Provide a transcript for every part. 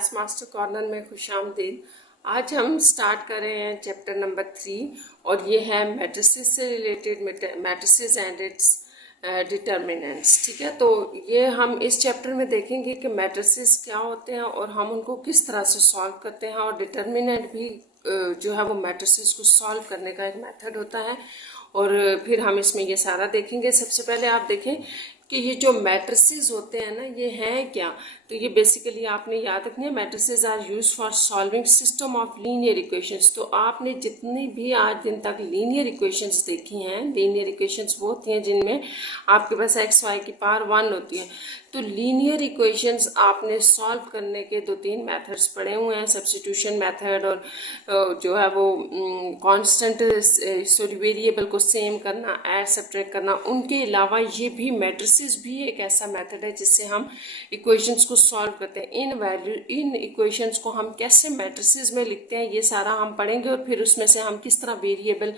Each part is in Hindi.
मैथ्स मास्टर कॉर्नर में खुशामदीद। आज हम स्टार्ट कर रहे हैं चैप्टर नंबर 3 और ये है मैट्रिसेस से related matrices and it's determinants. ठीक है, तो ये हम इस चैप्टर में देखेंगे कि मैट्रिसेस क्या होते हैं और हम उनको किस तरह से सॉल्व करते हैं, और डिटर्मिनेंट भी जो है वो मैट्रिसेस को सॉल्व करने का एक मेथड होता है। और फिर हम इसमें ये सारा देखेंगे। सबसे पहले आप देखें कि ये जो मैट्रिसेस होते हैं ना, ये हैं क्या। तो ये बेसिकली आपने याद रखनी है, matrices are use for solving system of linear equations. तो आपने जितनी भी आज दिन तक लीनियर इक्वेशंस देखी हैं, लीनियर इक्वेशंस वो होती हैं जिनमें आपके पास एक्स वाई की पावर 1 होती है। तो लीनियर इक्वेशंस आपने सॉल्व करने के 2-3 मेथड्स पढ़े हुए हैं, सब्स्टिट्यूशन मेथड और जो है वो कांस्टेंट सॉरी वेरिएबल को सेम करना, ऐड सब्ट्रैक्ट करना। उनके अलावा ये भी मैट्रिसेस भी एक ऐसा मेथड है जिससे हम इक्वेशंस को सॉल्व करते हैं। इन इक्वेशंस को हम कैसे मैट्रिसेस में लिखते हैं ये सारा हम पढ़ेंगे, और फिर उसमें से हम किस तरह वेरिएबल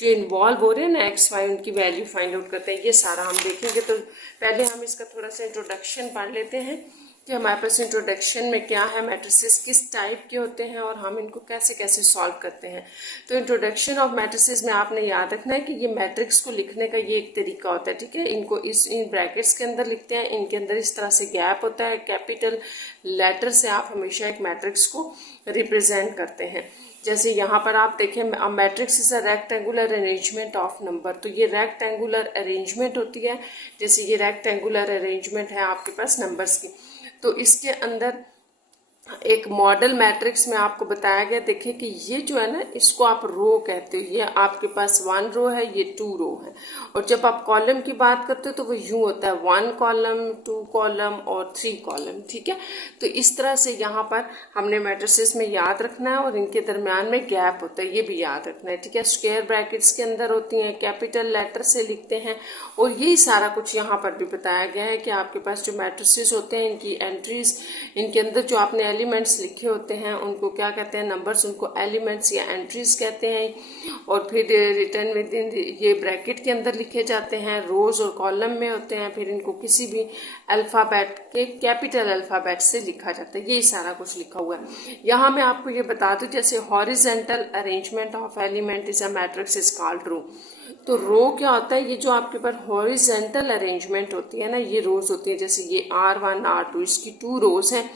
जो इन्वॉल्व हो रहे हैं ना एक्स वाई, उनकी वैल्यू फाइंड आउट करते हैं, ये सारा हम देखेंगे। तो पहले हम इसका थोड़ा सा इंट्रोडक्शन पढ़ लेते हैं कि हमारे पास इंट्रोडक्शन में क्या है, मैट्रिसेस किस टाइप के होते हैं और हम इनको कैसे कैसे सॉल्व करते हैं। तो इंट्रोडक्शन ऑफ मैट्रिसेस में आपने याद रखना है कि ये मैट्रिक्स को लिखने का ये एक तरीका होता है। ठीक है, इनको इन ब्रैकेट्स के अंदर लिखते हैं, इनके अंदर इस तरह से गैप होता है, कैपिटल लेटर से आप हमेशा एक मैट्रिक्स को रिप्रेजेंट करते हैं। जैसे यहाँ पर आप देखें, matrix is a rectangular arrangement of number. तो ये रेक्टेंगुलर अरेंजमेंट होती है, जैसे ये रेक्टेंगुलर अरेंजमेंट है आपके पास नंबर्स की। तो इसके अंदर एक मॉडल मैट्रिक्स में आपको बताया गया, देखिए कि ये जो है ना, इसको आप रो कहते हो। ये आपके पास 1 रो है, ये 2 रो है। और जब आप कॉलम की बात करते हो तो वो यूं होता है 1 कॉलम, 2 कॉलम और 3 कॉलम। ठीक है, तो इस तरह से यहाँ पर हमने मैट्रिसेस में याद रखना है, और इनके दरमियान में गैप होता है, ये भी याद रखना है। ठीक है, स्क्वायर ब्रैकेट्स के अंदर होती हैं, कैपिटल लेटर से लिखते हैं, और यही सारा कुछ यहाँ पर भी बताया गया है कि आपके पास जो मैट्रिसेस होते हैं, इनकी एंट्रीज, इनके अंदर जो आपने एलिमेंट्स लिखे होते हैं उनको क्या कहते हैं, नंबर्स, उनको एलिमेंट्स या एंट्रीज कहते हैं। और फिर रिटर्न विद इन ये ब्रैकेट के अंदर लिखे जाते हैं, रोज और कॉलम में होते हैं। फिर इनको किसी भी अल्फ़ाबेट के कैपिटल अल्फ़ाबेट से लिखा जाता है, यही सारा कुछ लिखा हुआ है। यहाँ मैं आपको ये बता दूं, जैसे horizontal arrangement of element is a matrix is called row. तो रो क्या होता है, ये जो आपके पास हॉरिजेंटल अरेंजमेंट होती है ना, ये रोज होती है। जैसे ये R1 R2, इसकी 2 रोज हैं।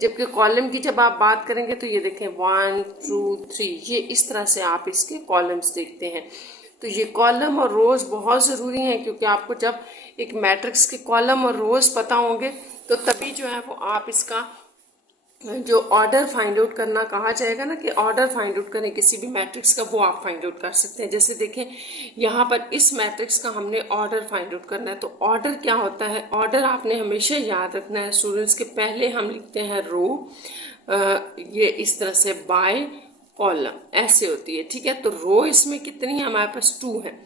जबकि कॉलम की जब आप बात करेंगे तो ये देखें 1 2 3, ये इस तरह से आप इसके कॉलम्स देखते हैं। तो ये कॉलम और रोज बहुत ज़रूरी हैं, क्योंकि आपको जब एक मैट्रिक्स के कॉलम और रोज पता होंगे तो तभी जो है वो आप इसका जो ऑर्डर फाइंड आउट करना कहा जाएगा ना, कि ऑर्डर फाइंड आउट करें किसी भी मैट्रिक्स का, वो आप फाइंड आउट कर सकते हैं। जैसे देखें यहाँ पर इस मैट्रिक्स का हमने ऑर्डर फाइंड आउट करना है। तो ऑर्डर क्या होता है, ऑर्डर आपने हमेशा याद रखना है स्टूडेंट्स के, पहले हम लिखते हैं रो, ये इस तरह से बाय कॉलम ऐसे होती है। ठीक है, तो रो इसमें कितनी है, हमारे पास 2 है,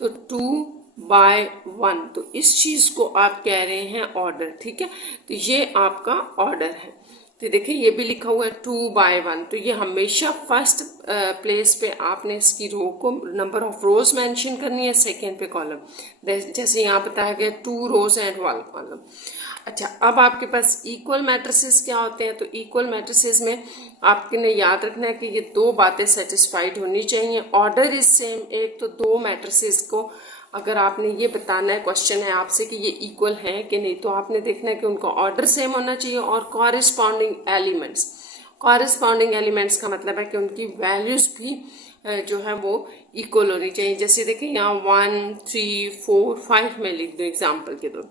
तो 2/1। तो इस चीज़ को आप कह रहे हैं ऑर्डर। ठीक है, तो ये आपका ऑर्डर है। तो देखिए ये भी लिखा हुआ है 2/1। तो ये हमेशा फर्स्ट प्लेस पे आपने इसकी रो को नंबर ऑफ रोज मेंशन करनी है, सेकेंड पे कॉलम। जैसे यहाँ बताया गया 2 रोज एंड 1 कॉलम। अच्छा, अब आपके पास इक्वल मैट्रिसेस क्या होते हैं। तो इक्वल मैट्रिसेस में आपने याद रखना है कि ये 2 बातें सेटिस्फाइड होनी चाहिए। ऑर्डर इज सेम, एक तो 2 मैट्रिसेस को अगर आपने ये बताना है, क्वेश्चन है आपसे कि ये इक्वल हैं कि नहीं, तो आपने देखना है कि उनका ऑर्डर सेम होना चाहिए। और कॉरेस्पॉन्डिंग एलिमेंट्स का मतलब है कि उनकी वैल्यूज भी जो है वो इक्वल होनी चाहिए। जैसे देखिए यहाँ 1 3 4 5 में लिख दो एग्जाम्पल के दो,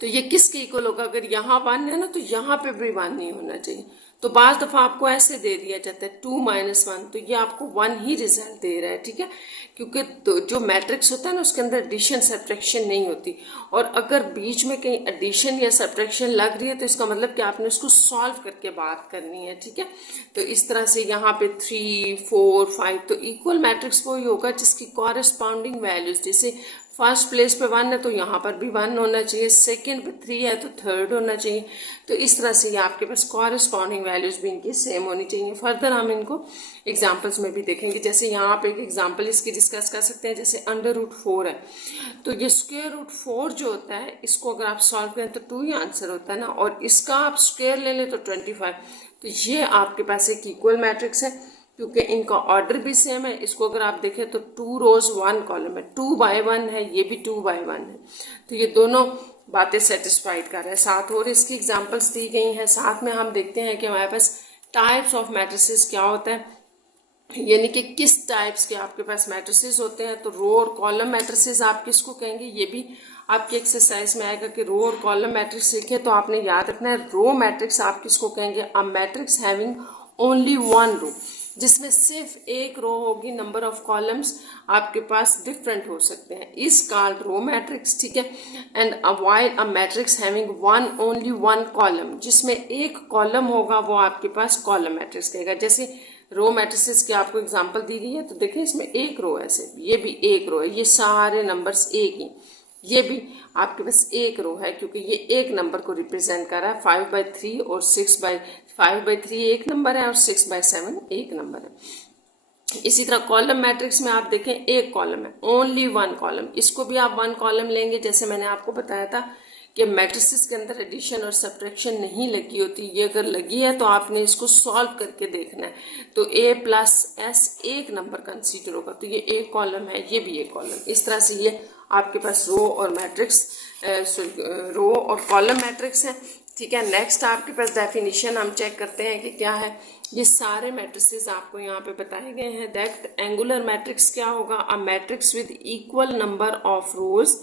तो ये किसके इक्वल होगा। अगर यहाँ 1 है ना, तो यहाँ पे भी 1 नहीं होना चाहिए। तो बाज़ दफ़ा आपको ऐसे दे दिया जाता है 2 - 1, तो ये आपको 1 ही रिजल्ट दे रहा है। ठीक है, क्योंकि तो जो मैट्रिक्स होता है ना, उसके अंदर एडिशन सब्ट्रैक्शन नहीं होती। और अगर बीच में कहीं एडिशन या सब्ट्रैक्शन लग रही है तो इसका मतलब कि आपने उसको सॉल्व करके बात करनी है। ठीक है, तो इस तरह से यहाँ पे 3 4 5, तो इक्वल मैट्रिक्स वही होगा जिसकी कॉरेस्पॉन्डिंग वैल्यूज, जैसे फर्स्ट प्लेस पे 1 है तो यहाँ पर भी 1 होना चाहिए, सेकंड पे 3 है तो थर्ड होना चाहिए। तो इस तरह से ये आपके पास कॉरेस्पॉन्डिंग वैल्यूज भी इनकी सेम होनी चाहिए। फर्दर हम इनको एग्जाम्पल्स में भी देखेंगे। जैसे यहाँ पे एक एग्जाम्पल इसकी डिस्कस कर सकते हैं, जैसे √4 है, तो ये √4 जो होता है इसको अगर आप सॉल्व करें तो 2 ही आंसर होता है ना, और इसका आप स्क्वायर ले लें तो 25। तो ये आपके पास एक इक्वल मैट्रिक्स है क्योंकि इनका ऑर्डर भी सेम है। इसको अगर आप देखें तो 2 रोज 1 कॉलम है, 2 बाय 1 है, ये भी 2 बाय 1 है। तो ये दोनों बातें सेटिस्फाइड कर रहे हैं। साथ और इसकी एग्जांपल्स दी गई हैं। साथ में हम देखते हैं कि हमारे पास टाइप्स ऑफ मैट्रिसेस क्या होता है, यानी कि किस टाइप्स के आपके पास मैट्रिसेस होते हैं। तो रो और कॉलम मैट्रिसेस आप किसको कहेंगे, ये भी आपकी एक्सरसाइज में आएगा कि रो और कॉलम मैट्रिक्स लिखे तो आपने याद रखना है रो मैट्रिक्स आप किसको कहेंगे, अ मैट्रिक्स हैविंग ओनली 1 रो, जिसमें सिर्फ एक रो होगी, नंबर ऑफ कॉलम्स आपके पास डिफरेंट हो सकते हैं, इज कॉल्ड रो मैट्रिक्स। ठीक है। And while a matrix having only one column, जिसमें एक कॉलम होगा वो आपके पास कॉलम मैट्रिक्स कहेगा। जैसे रो मैट्रिसेस की आपको एग्जांपल दी गई है, तो देखिए इसमें एक रो है, सिर्फ ये भी एक रो है, ये सारे नंबर्स एक ही, ये भी आपके पास एक रो है क्योंकि ये एक नंबर को रिप्रेजेंट कर रहा है। 5/3 और 5/3 एक नंबर है और 6/7 एक नंबर है। इसी तरह कॉलम मैट्रिक्स में आप देखें एक कॉलम है, ओनली 1 कॉलम, इसको भी आप 1 कॉलम लेंगे। जैसे मैंने आपको बताया था कि मैट्रिसेस के अंदर एडिशन और सब्ट्रैक्शन नहीं लगी होती, ये अगर लगी है तो आपने इसको सॉल्व करके देखना है। तो A+S एक नंबर कंसीडर होगा, तो ये एक कॉलम है, ये भी एक कॉलम। इस तरह से ये आपके पास रो और कॉलम मैट्रिक्स है। ठीक है। नेक्स्ट आपके पास डेफिनेशन हम चेक करते हैं कि क्या है। ये सारे मैट्रिसेस आपको यहाँ पे बताए गए हैं। दैट एंगुलर मैट्रिक्स क्या होगा, a matrix with equal number of rows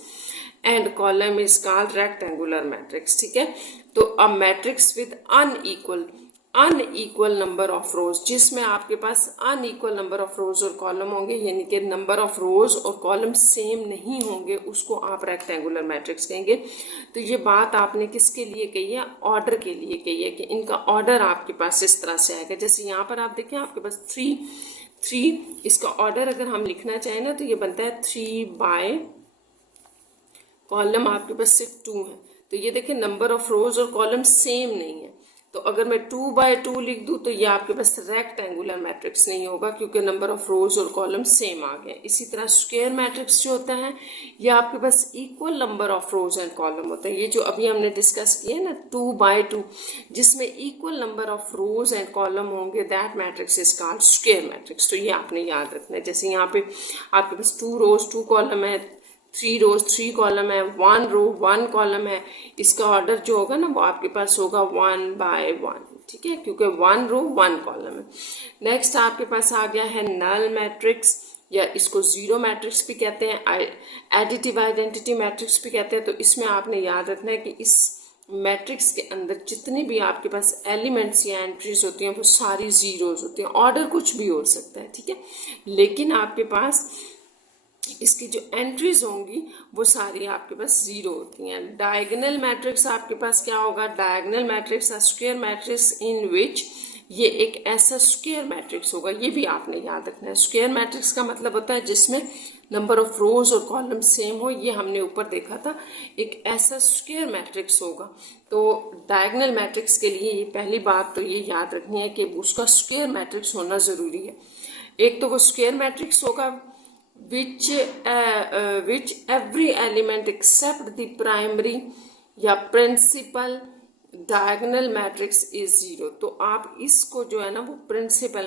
and column is called rectangular matrix. ठीक है। तो a matrix with unequal number of रोज, जिसमें आपके पास अनइक्वल नंबर ऑफ रोज और कॉलम होंगे, यानी कि नंबर ऑफ रोज और कॉलम सेम नहीं होंगे, उसको आप रेक्टेंगुलर मैट्रिक्स कहेंगे। तो ये बात आपने किसके लिए कही है, ऑर्डर के लिए कही है कि इनका ऑर्डर आपके पास इस तरह से आएगा। जैसे यहाँ पर आप देखें आपके पास 3 इसका ऑर्डर अगर हम लिखना चाहें ना तो ये बनता है 3 बाय कॉलम आपके पास सिर्फ 2 है। तो ये देखें नंबर ऑफ रोज और कॉलम सेम नहीं है, तो अगर मैं 2/2 लिख दूं तो ये आपके पास रेक्टेंगुलर मैट्रिक्स नहीं होगा क्योंकि नंबर ऑफ रोज और कॉलम सेम आ गए। इसी तरह स्क्वायर मैट्रिक्स जो होता है ये आपके पास equal number of rows and column होता है। ये जो अभी हमने डिस्कस किया ना 2/2, जिसमें equal number of rows and column होंगे, that matrix is called square matrix. तो ये आपने याद रखना है। जैसे यहाँ पे आपके पास 2 रोज 2 कॉलम है, 3 रोज 3 कॉलम है, 1 रो 1 कॉलम है, इसका ऑर्डर जो होगा ना वो आपके पास होगा 1/1। ठीक है, क्योंकि 1 रो 1 कॉलम है। नेक्स्ट आपके पास आ गया है नल मैट्रिक्स, या इसको जीरो मैट्रिक्स भी कहते हैं, एडिटिव आइडेंटिटी मैट्रिक्स भी कहते हैं। तो इसमें आपने याद रखना है कि इस मैट्रिक्स के अंदर जितने भी आपके पास एलिमेंट्स या एंट्रीज होती हैं वो सारी जीरोज होती हैं, ऑर्डर कुछ भी हो सकता है। ठीक है, लेकिन आपके पास इसकी जो एंट्रीज होंगी वो सारी आपके पास जीरो होती हैं। डायगोनल मैट्रिक्स आपके पास क्या होगा, diagonal matrix square matrix in विच, ये एक ऐसा स्क्वायर मैट्रिक्स होगा, ये भी आपने याद रखना है। स्क्वायर मैट्रिक्स का मतलब होता है जिसमें नंबर ऑफ रोज और कॉलम सेम हो, ये हमने ऊपर देखा था, एक ऐसा स्क्वायर मैट्रिक्स होगा। तो डायगोनल मैट्रिक्स के लिए ये पहली बात तो ये याद रखनी है कि उसका स्क्वायर मैट्रिक्स होना जरूरी है। एक तो वो स्क्वायर मैट्रिक्स होगा which every element except the primary या principal diagonal matrix is 0। तो आप इसको जो है ना वो प्रिंसिपल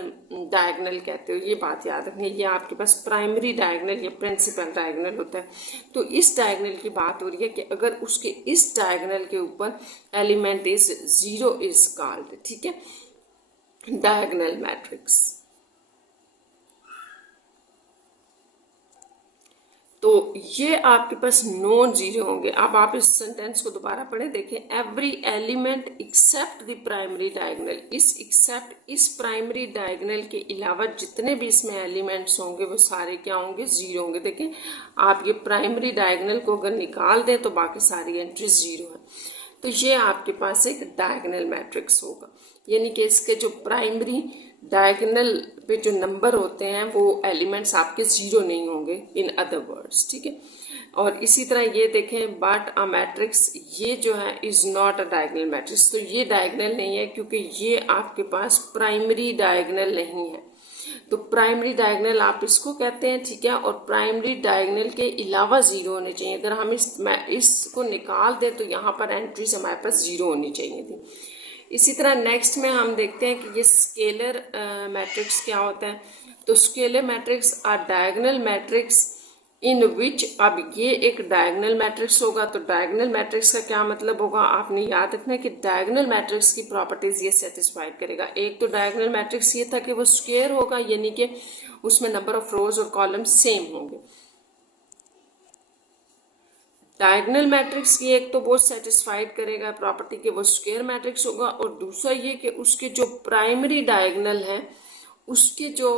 डायगोनल कहते हो, ये बात याद रखनी है। ये आपके पास प्राइमरी डायगोनल या प्रिंसिपल डायगोनल होता है। तो इस डायगोनल की बात हो रही है कि अगर उसके इस डायगोनल के ऊपर एलिमेंट इज 0 इज कॉल्ड, ठीक है, डायगोनल मैट्रिक्स। तो ये आपके पास नॉन जीरो होंगे। अब आप इस सेंटेंस को दोबारा पढ़ें, देखें, every element except the primary diagonal, इस प्राइमरी डायगोनल के अलावा जितने भी इसमें एलिमेंट्स होंगे वो सारे क्या होंगे, जीरो होंगे। देखें, आप ये प्राइमरी डायगोनल को अगर निकाल दें तो बाकी सारी एंट्रीज जीरो है। तो ये आपके पास एक डायगोनल मैट्रिक्स होगा, यानी कि इसके जो प्राइमरी डायगोनल पे जो नंबर होते हैं वो एलिमेंट्स आपके जीरो नहीं होंगे, इन अदर वर्ड्स। ठीक है, और इसी तरह ये देखें बट अ मैट्रिक्स, ये जो है is not a diagonal matrix, तो ये डायगोनल नहीं है क्योंकि ये आपके पास प्राइमरी डायगोनल नहीं है। तो प्राइमरी डायगोनल आप इसको कहते हैं, ठीक है। और प्राइमरी डायगोनल के अलावा जीरो होने चाहिए। अगर हम इसको निकाल दें तो यहाँ पर एंट्रीज हमारे पास जीरो होनी चाहिए थी। इसी तरह नेक्स्ट में हम देखते हैं कि ये स्केलर मैट्रिक्स क्या होता है। तो scalar matrix are diagonal matrix in which, अब ये एक डायगोनल मैट्रिक्स होगा। तो डायगोनल मैट्रिक्स का क्या मतलब होगा, आपने याद रखना है कि डायगोनल मैट्रिक्स की प्रॉपर्टीज ये सेटिस्फाइड करेगा। एक तो डायगोनल मैट्रिक्स ये था कि वो स्क्वायर होगा, यानी कि उसमें नंबर ऑफ रोज और कॉलम सेम होंगे। डायगोनल मैट्रिक्स की एक तो वो सेटिस्फाइड करेगा प्रॉपर्टी कि वो स्क्वायर मैट्रिक्स होगा, और दूसरा ये कि उसके जो प्राइमरी डायगोनल है उसके जो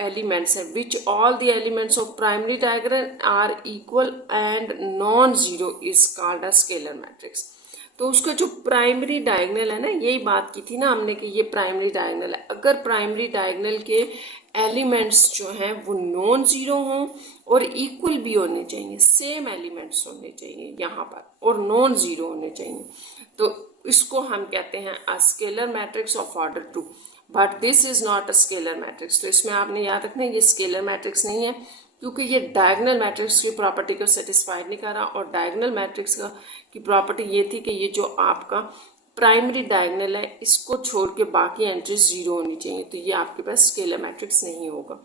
एलिमेंट्स हैं, which all the elements of primary diagonal are equal and non zero is called a scalar matrix. तो उसका जो प्राइमरी डायगोनल है ना, यही बात की थी ना हमने कि ये प्राइमरी डायगोनल है। अगर प्राइमरी डायगोनल के एलिमेंट्स जो हैं वो नॉन जीरो हों और इक्वल भी होने चाहिए, सेम एलिमेंट्स होने चाहिए यहाँ पर, और नॉन जीरो होने चाहिए, तो इसको हम कहते हैं अ scalar matrix of order 2। But this is not a scalar matrix. तो इसमें आपने याद रखना है ये स्केलर मैट्रिक्स नहीं है, क्योंकि ये डायगोनल मैट्रिक्स की प्रॉपर्टी को सेटिस्फाइड नहीं कर रहा। और डायगोनल मैट्रिक्स की प्रॉपर्टी ये थी कि ये जो आपका प्राइमरी डायगोनल है इसको छोड़ के बाकी एंट्रीज जीरो होनी चाहिए, तो ये आपके पास स्केलर मैट्रिक्स नहीं होगा।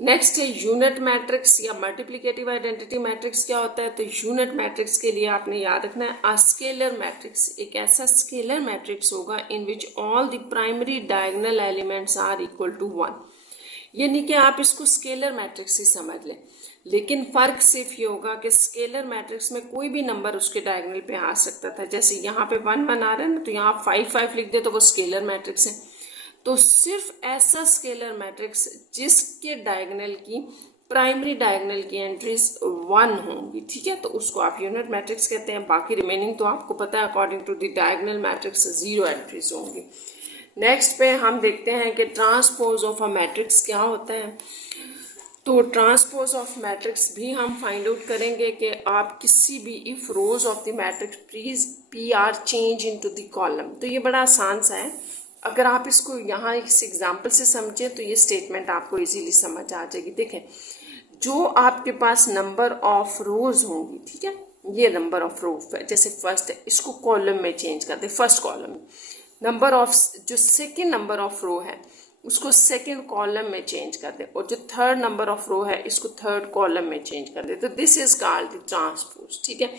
नेक्स्ट है यूनिट मैट्रिक्स या मल्टीप्लिकेटिव आइडेंटिटी मैट्रिक्स क्या होता है। तो यूनिट मैट्रिक्स के लिए आपने याद रखना है अ स्केलर मैट्रिक्स एक ऐसा स्केलर मैट्रिक्स होगा in which all the primary diagonal elements are equal to 1, यानी कि आप इसको स्केलर मैट्रिक्स ही समझ लें। लेकिन फर्क सिर्फ ये होगा कि स्केलर मैट्रिक्स में कोई भी नंबर उसके डायगोनल पे आ सकता था, जैसे यहाँ पे 1 1 आ रहा है ना, तो यहाँ 5 5 लिख दे तो वो स्केलर मैट्रिक्स है। तो सिर्फ ऐसा स्केलर मैट्रिक्स जिसके डायगोनल की प्राइमरी डायगोनल की एंट्रीज 1 होंगी, ठीक है, तो उसको आप यूनिट मैट्रिक्स कहते हैं। बाकी रिमेनिंग तो आपको पता है according to the diagonal matrix 0 entries होंगी। नेक्स्ट पे हम देखते हैं कि ट्रांसपोज ऑफ अ मैट्रिक्स क्या होता है। तो ट्रांसपोज ऑफ मैट्रिक्स भी हम फाइंड आउट करेंगे कि आप किसी भी if rose of the matrix please P R change into the column. तो ये बड़ा आसान सा है, अगर आप इसको यहाँ इस एग्जाम्पल से समझें तो ये स्टेटमेंट आपको इजीली समझ आ जाएगी। देखें, जो आपके पास नंबर ऑफ रोज होंगी, ठीक है, ये नंबर ऑफ रोज है, जैसे फर्स्ट है, इसको कॉलम में चेंज कर दे, फर्स्ट कॉलम में। नंबर ऑफ जो सेकेंड नंबर ऑफ रो है उसको सेकेंड कॉलम में चेंज कर दे, और जो थर्ड नंबर ऑफ रो है इसको थर्ड कॉलम में चेंज कर दे। तो this is called the transpose, ठीक है।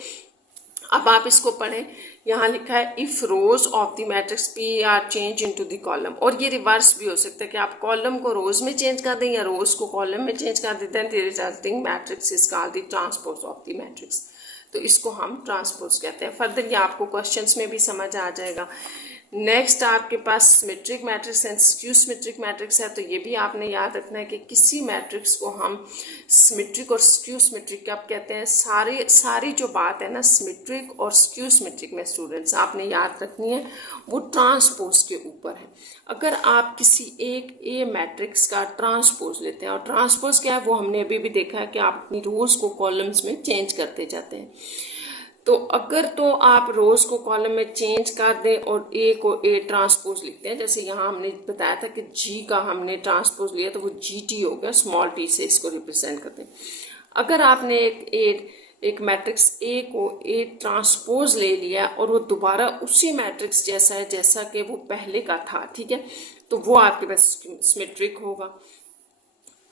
अब आप इसको पढ़ें, यहाँ लिखा है if rose of the matrix P R change into the column, और ये रिवर्स भी हो सकता है कि आप कॉलम को रोज में चेंज कर दें या रोज को कॉलम में चेंज कर देते हैं। The resulting matrix is called the transpose of the matrix. तो इसको हम ट्रांसपोज कहते हैं। फर्दर ये आपको क्वेश्चंस में भी समझ आ जाएगा। नेक्स्ट आपके पास symmetric matrix and skew symmetric matrix है। तो ये भी आपने याद रखना है कि किसी मैट्रिक्स को हम सिमेट्रिक और स्क्यू सिमेट्रिक कब कहते हैं। सारी जो बात है ना सिमेट्रिक और स्क्यू सिमेट्रिक में स्टूडेंट्स आपने याद रखनी है, वो ट्रांसपोज के ऊपर है। अगर आप किसी एक ए मैट्रिक्स का ट्रांसपोज लेते हैं, और ट्रांसपोज क्या है वो हमने अभी भी देखा है कि आप अपनी रोज को कॉलम्स में चेंज करते जाते हैं। तो अगर तो आप रोज को कॉलम में चेंज कर दें और ए को ए ट्रांसपोज लिखते हैं, जैसे यहाँ हमने बताया था कि जी का हमने ट्रांसपोज लिया तो वो जी टी हो गया, स्मॉल टी से इसको रिप्रेजेंट करते हैं। अगर आपने एक मैट्रिक्स ए को ए ट्रांसपोज ले लिया और वो दोबारा उसी मैट्रिक्स जैसा है जैसा कि वो पहले का था, ठीक है, तो वो आपके पास सिमेट्रिक होगा।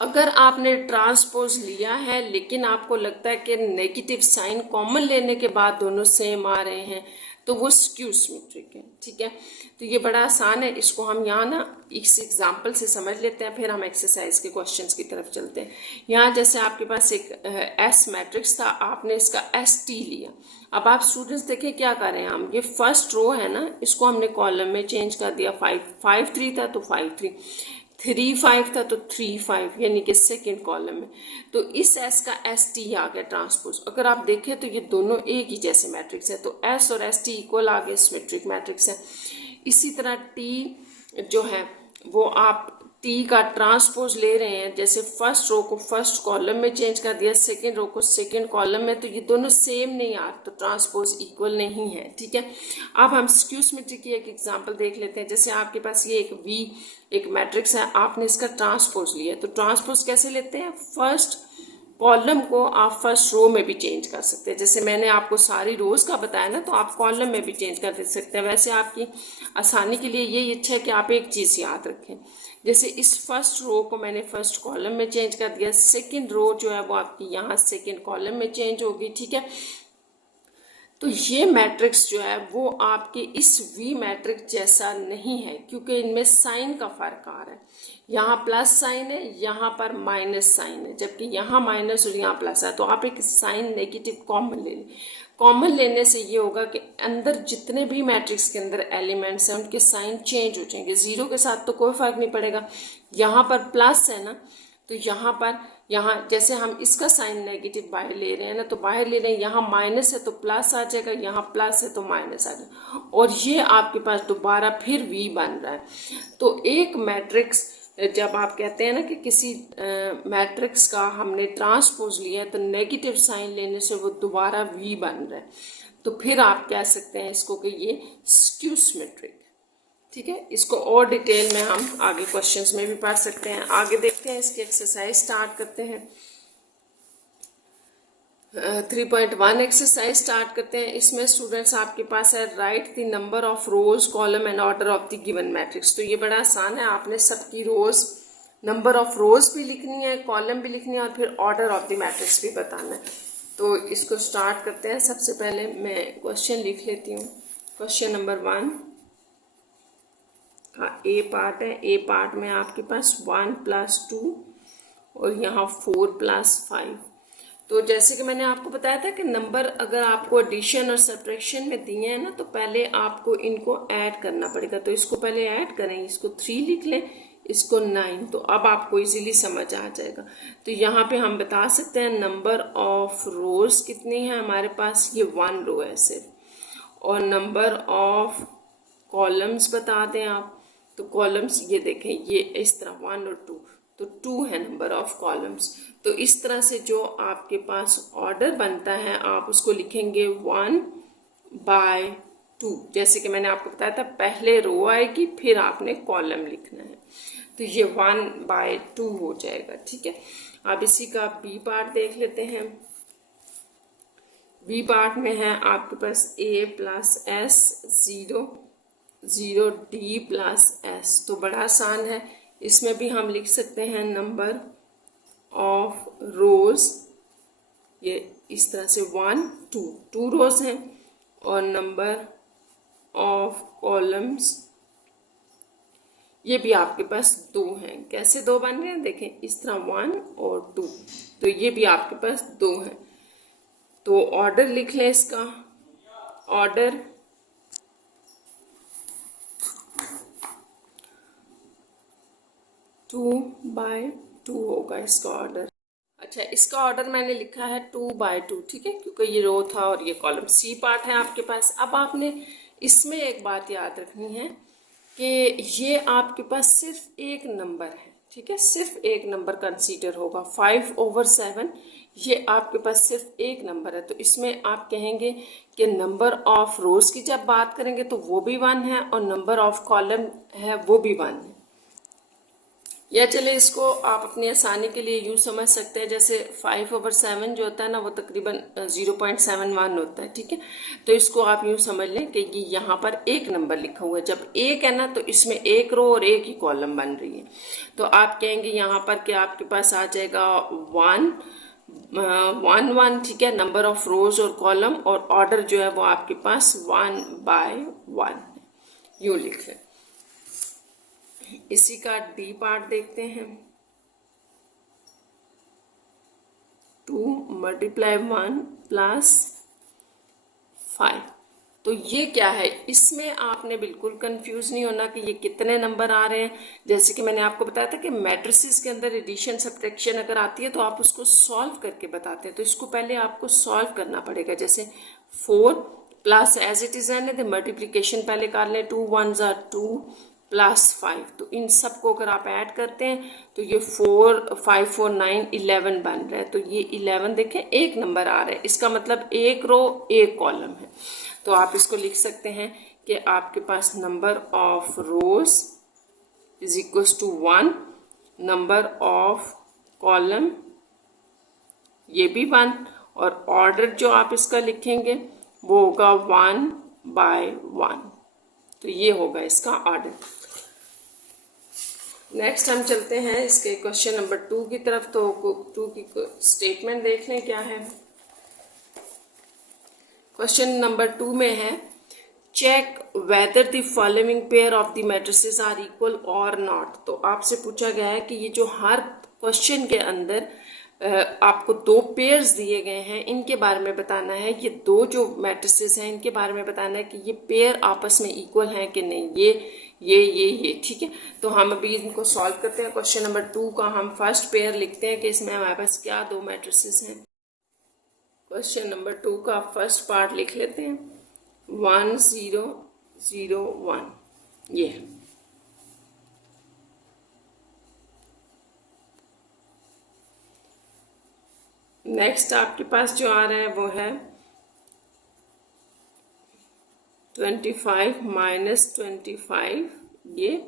अगर आपने ट्रांसपोज लिया है लेकिन आपको लगता है कि नेगेटिव साइन कॉमन लेने के बाद दोनों सेम आ रहे हैं, तो वो स्क्यू सिमेट्रिक है, ठीक है। तो ये बड़ा आसान है, इसको हम यहाँ ना इस एग्जांपल से समझ लेते हैं, फिर हम एक्सरसाइज के क्वेश्चंस की तरफ चलते हैं। यहाँ जैसे आपके पास एक एस मैट्रिक्स था, आपने इसका एस टी लिया। अब आप स्टूडेंट्स देखें क्या कर रहे हैं हम, ये फर्स्ट रो है ना, इसको हमने कॉलम में चेंज कर दिया। 5 3 था तो 5 3, 3 5 था तो 3 5, यानी कि सेकेंड कॉलम में। तो इस एस का एस टी आ गया ट्रांसपोज। अगर आप देखें तो ये दोनों एक ही जैसे मैट्रिक्स है, तो एस और एस टी इक्वल आ गए, सिमेट्रिक मैट्रिक्स है। इसी तरह टी जो है वो आप टी का ट्रांसपोज ले रहे हैं, जैसे फर्स्ट रो को फर्स्ट कॉलम में चेंज कर दिया, सेकंड रो को सेकंड कॉलम में, तो ये दोनों सेम नहीं आ, तो ट्रांसपोज इक्वल नहीं है, ठीक है। अब हम स्क्यू सिमेट्री की एक एग्जांपल देख लेते हैं। जैसे आपके पास ये एक वी एक मैट्रिक्स है, आपने इसका ट्रांसपोज लिया, तो ट्रांसपोज कैसे लेते हैं, फर्स्ट कॉलम को आप फर्स्ट रो में भी चेंज कर सकते हैं। जैसे मैंने आपको सारी रोज का बताया ना, तो आप कॉलम में भी चेंज कर दे सकते हैं। वैसे आपकी आसानी के लिए ये इच्छा है कि आप एक चीज़ याद रखें, जैसे इस फर्स्ट रो को मैंने फर्स्ट कॉलम में चेंज कर दिया, सेकंड रो जो है वो आपकी यहाँ सेकंड कॉलम में चेंज होगी, ठीक है। तो ये मैट्रिक्स जो है वो आपके इस वी मैट्रिक्स जैसा नहीं है, क्योंकि इनमें साइन का फर्क आ रहा है। यहाँ प्लस साइन है, यहाँ पर माइनस साइन है, जबकि यहाँ माइनस और यहाँ प्लस है। तो आप एक साइन नेगेटिव कॉमन ले लें। कॉमन लेने से ये होगा कि अंदर जितने भी मैट्रिक्स के अंदर एलिमेंट्स हैं उनके साइन चेंज हो जाएंगे। जीरो के साथ तो कोई फर्क नहीं पड़ेगा। यहाँ पर प्लस है ना, तो यहाँ जैसे हम इसका साइन नेगेटिव बाहर ले रहे हैं ना, तो बाहर ले रहे हैं, यहाँ माइनस है तो प्लस आ जाएगा, यहाँ प्लस है तो माइनस आ जाएगा, और ये आपके पास दोबारा फिर वी बन रहा है। तो एक मैट्रिक्स जब आप कहते हैं ना कि किसी मैट्रिक्स का हमने ट्रांसपोज लिया है, तो नेगेटिव साइन लेने से वो दोबारा वी बन रहा है, तो फिर आप कह सकते हैं इसको कि ये स्क्यू सिमेट्रिक, ठीक है। इसको और डिटेल में हम आगे क्वेश्चंस में भी पढ़ सकते हैं। आगे देखते हैं, इसकी एक्सरसाइज स्टार्ट करते हैं। 3.1 एक्सरसाइज स्टार्ट करते हैं। इसमें स्टूडेंट्स आपके पास है right the number of rose column and order of the given matrix. तो ये बड़ा आसान है, आपने सबकी रोज नंबर ऑफ रोज भी लिखनी है, कॉलम भी लिखनी है, और फिर ऑर्डर ऑफ द मैट्रिक्स भी बताना है। तो इसको स्टार्ट करते हैं। सबसे पहले मैं क्वेश्चन लिख लेती हूँ। क्वेश्चन नंबर 1 का ए पार्ट है। ए पार्ट में आपके पास 1 + 2 और यहाँ 4 + 5। तो जैसे कि मैंने आपको बताया था कि नंबर अगर आपको एडिशन और सब्ट्रैक्शन में दिए हैं ना, तो पहले आपको इनको ऐड करना पड़ेगा। तो इसको पहले ऐड करें, इसको 3 लिख लें, इसको 9, तो अब आपको इजीली समझ आ जाएगा। तो यहाँ पे हम बता सकते हैं नंबर ऑफ रोज कितनी है हमारे पास, ये 1 रो है सिर्फ, और नंबर ऑफ कॉलम्स बता दें आप। तो कॉलम्स ये देखें, ये इस तरह 1 और 2, तो 2 है नंबर ऑफ कॉलम्स। तो इस तरह से जो आपके पास ऑर्डर बनता है आप उसको लिखेंगे 1/2। जैसे कि मैंने आपको बताया था, पहले रो आएगी फिर आपने कॉलम लिखना है, तो ये 1/2 हो जाएगा, ठीक है। अब इसी का बी पार्ट देख लेते हैं। बी पार्ट में है आपके पास a + s 0 0 d + s। तो बड़ा आसान है, इसमें भी हम लिख सकते हैं नंबर ऑफ रोज, ये इस तरह से 1 2 रोज हैं, और नंबर ऑफ कॉलम्स ये भी आपके पास 2 हैं। कैसे 2 बन रहे हैं देखें, इस तरह 1 और 2, तो ये भी आपके पास 2 हैं। तो ऑर्डर लिख लें इसका। ऑर्डर 2/2 होगा इसका ऑर्डर। अच्छा, इसका ऑर्डर मैंने लिखा है 2/2, ठीक है, क्योंकि ये रो था और ये कॉलम। सी पार्ट है आपके पास। अब आपने इसमें एक बात याद रखनी है कि ये आपके पास सिर्फ एक नंबर है, ठीक है, सिर्फ एक नंबर कंसीडर होगा। 5/7 ये आपके पास सिर्फ एक नंबर है। तो इसमें आप कहेंगे कि नंबर ऑफ रोज की जब बात करेंगे तो वो भी 1 है, और नंबर ऑफ कॉलम है वो भी 1 है। या चले इसको आप अपनी आसानी के लिए यूँ समझ सकते हैं, जैसे 5/7 जो होता है ना वो तकरीबन 0.71 होता है, ठीक है। तो इसको आप यूँ समझ लें कि ये यहाँ पर एक नंबर लिखा हुआ है। जब एक है ना तो इसमें एक रो और एक ही कॉलम बन रही है। तो आप कहेंगे यहाँ पर कि आपके पास आ जाएगा 1 ठीक है, नंबर ऑफ रोज और कॉलम, और ऑर्डर जो है वो आपके पास 1/1 यूँ लिख लें। इसी का डी पार्ट देखते हैं। 2 × 1 + 5। तो ये क्या है, इसमें आपने बिल्कुल कंफ्यूज नहीं होना कि ये कितने नंबर आ रहे हैं। जैसे कि मैंने आपको बताया था कि मैट्रिसेस के अंदर एडिशन सब्ट्रैक्शन अगर आती है तो आप उसको सॉल्व करके बताते हैं। तो इसको पहले आपको सॉल्व करना पड़ेगा। जैसे 4 + एज इट इज है, मल्टीप्लीकेशन पहले कर लें, 2 × 1 = 2 +5। तो इन सब को अगर आप ऐड करते हैं तो ये 4 5 4 9 11 बन रहा है। तो ये 11 देखें एक नंबर आ रहा है, इसका मतलब एक रो एक कॉलम है। तो आप इसको लिख सकते हैं कि आपके पास number of rows is equal to 1, number of column ये भी 1, और ऑर्डर जो आप इसका लिखेंगे वो होगा 1/1। तो ये होगा इसका ऑर्डर। नेक्स्ट हम चलते हैं इसके क्वेश्चन नंबर 2 की तरफ। तो 2 की स्टेटमेंट देख लें क्या है। क्वेश्चन नंबर 2 में है check whether the following pair of the matrices are equal और नॉट। तो आपसे पूछा गया है कि ये जो हर क्वेश्चन के अंदर आपको 2 पेयर्स दिए गए हैं, इनके बारे में बताना है। ये 2 जो मैट्रिसेस हैं इनके बारे में बताना है कि ये पेयर आपस में इक्वल हैं कि नहीं। ये ठीक है। तो हम अभी इनको सॉल्व करते हैं। क्वेश्चन नंबर 2 का हम फर्स्ट पेयर लिखते हैं कि इसमें हमारे पास क्या 2 मैट्रिसेस हैं। क्वेश्चन नंबर 2 का फर्स्ट पार्ट लिख लेते हैं 1 0 0 1। ये नेक्स्ट आपके पास जो आ रहा है वो है 25 - 25 ये,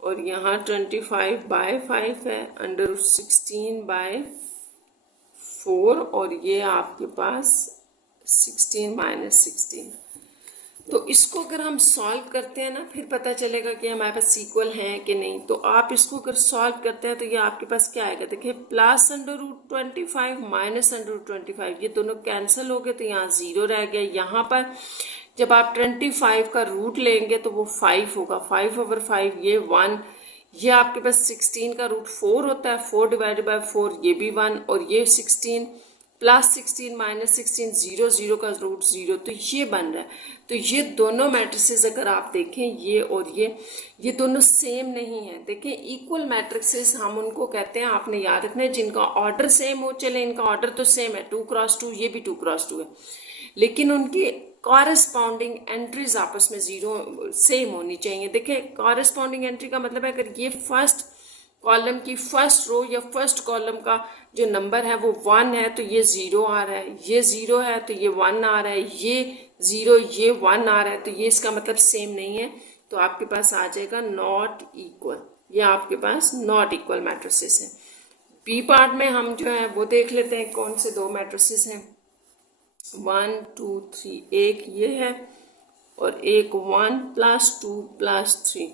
और यहाँ 25/5 है, √16/4, और ये आपके पास 16 - 16। तो इसको अगर हम सॉल्व करते हैं ना फिर पता चलेगा कि हमारे पास इक्वल हैं कि नहीं। तो आप इसको अगर सॉल्व करते हैं तो ये आपके पास क्या आएगा, देखिए +√25 -√25, ये दोनों कैंसिल हो गए तो यहाँ 0 रह गया। यहाँ पर जब आप 25 का रूट लेंगे तो वो 5 होगा, 5/5 ये 1। ये आपके पास 16 का रूट 4 होता है, 4/4 ये भी 1, और ये 16 +16 - 16 0 0 का रूट 0, तो ये बन रहा है। तो ये दोनों मैट्रिसेस अगर आप देखें ये और ये दोनों सेम नहीं है। देखें इक्वल मैट्रिसेस हम उनको कहते हैं, आपने याद रखना है, जिनका ऑर्डर सेम हो। चले इनका ऑर्डर तो सेम है 2 × 2, ये भी 2 × 2 है, लेकिन उनकी कॉरेस्पॉन्डिंग एंट्रीज आपस में 0 सेम होनी चाहिए। देखिए कॉरेस्पॉन्डिंग एंट्री का मतलब है अगर ये फर्स्ट कॉलम की फर्स्ट रो या फर्स्ट कॉलम का जो नंबर है वो 1 है तो ये 0 आ रहा है, ये 0 है तो ये 1 आ रहा है, ये 0 ये 1 आ रहा है, तो ये इसका मतलब सेम नहीं है। तो आपके पास आ जाएगा नॉट इक्वल। ये आपके पास नॉट इक्वल मैट्रिसेस है। बी पार्ट में हम जो है वो देख लेते हैं कौन से 2 मैट्रिसेस हैं। 1 2 3, एक ये है और एक 1 + 2 + 3।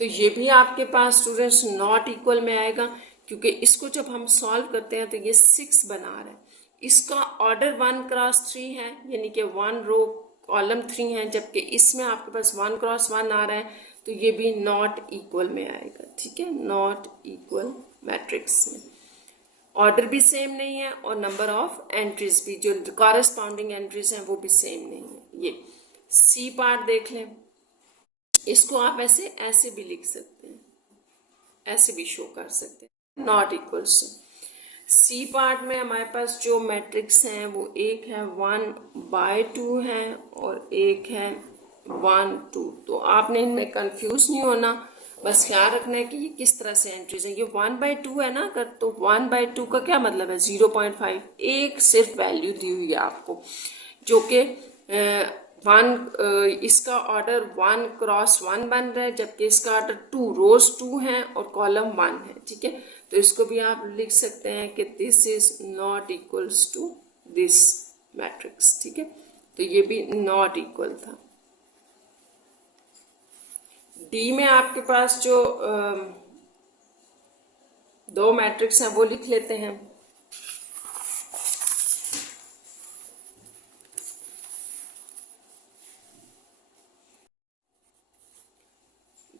तो ये भी आपके पास स्टूडेंट्स नॉट इक्वल में आएगा, क्योंकि इसको जब हम सॉल्व करते हैं तो ये 6 बना रहा है। इसका ऑर्डर 1 × 3 है, यानी कि 1 रो कॉलम 3 है, जबकि इसमें आपके पास 1 × 1 आ रहा है, तो ये भी नॉट इक्वल में आएगा। ठीक है, नॉट इक्वल मैट्रिक्स में ऑर्डर भी सेम नहीं है और नंबर ऑफ एंट्रीज भी, जो कॉरेस्पॉन्डिंग एंट्रीज हैं वो भी सेम नहीं है। ये सी पार्ट देख लें, इसको आप ऐसे भी लिख सकते हैं, ऐसे भी शो कर सकते हैं, नॉट इक्वल्स। सी पार्ट में हमारे पास जो मैट्रिक्स हैं वो एक है 1/2 है और एक है 1 2। तो आपने इनमें कंफ्यूज नहीं होना, बस ख्याल रखना है कि ये किस तरह से एंट्रीज है। ये 1/2 है ना, अगर तो 1/2 का क्या मतलब है 0.5, एक सिर्फ वैल्यू दी हुई है आपको, जो कि 1 इसका ऑर्डर 1 × 1 बन रहा है, जबकि इसका ऑर्डर 2 रोज 2 हैं और कॉलम 1 है। ठीक है, तो इसको भी आप लिख सकते हैं कि this is not equals to this matrix. ठीक है, तो ये भी नॉट इक्वल था। डी में आपके पास जो 2 मैट्रिक्स हैं वो लिख लेते हैं।